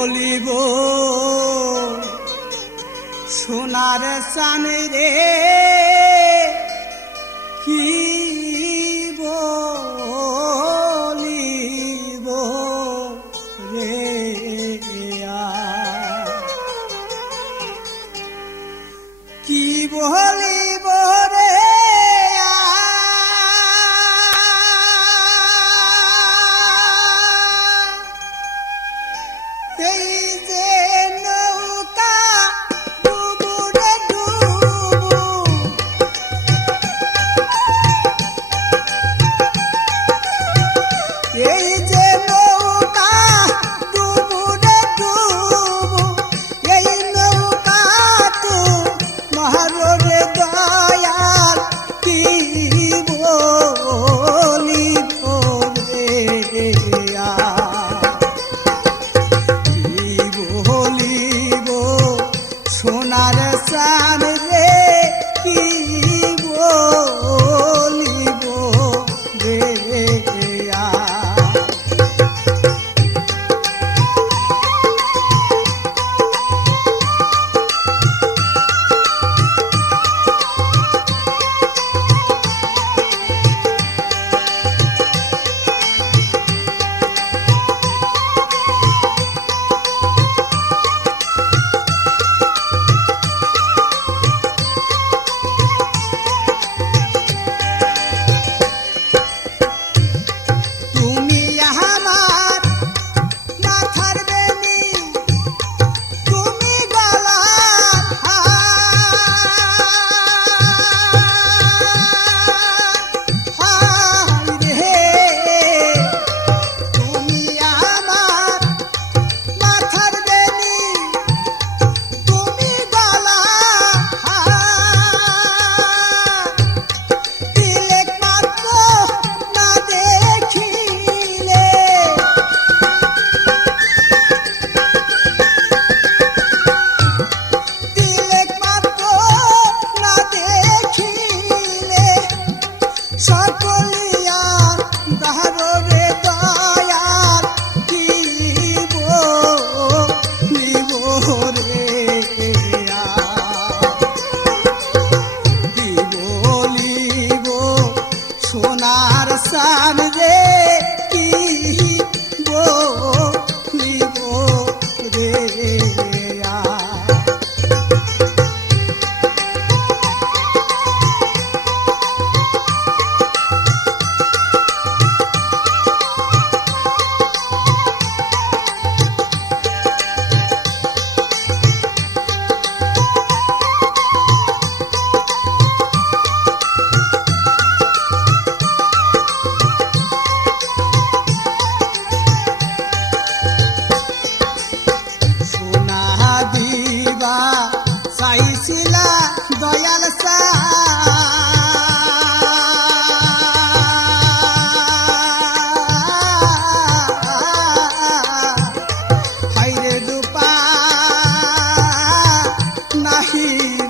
বলিব সোনার সানে রে কি Yeah. তীর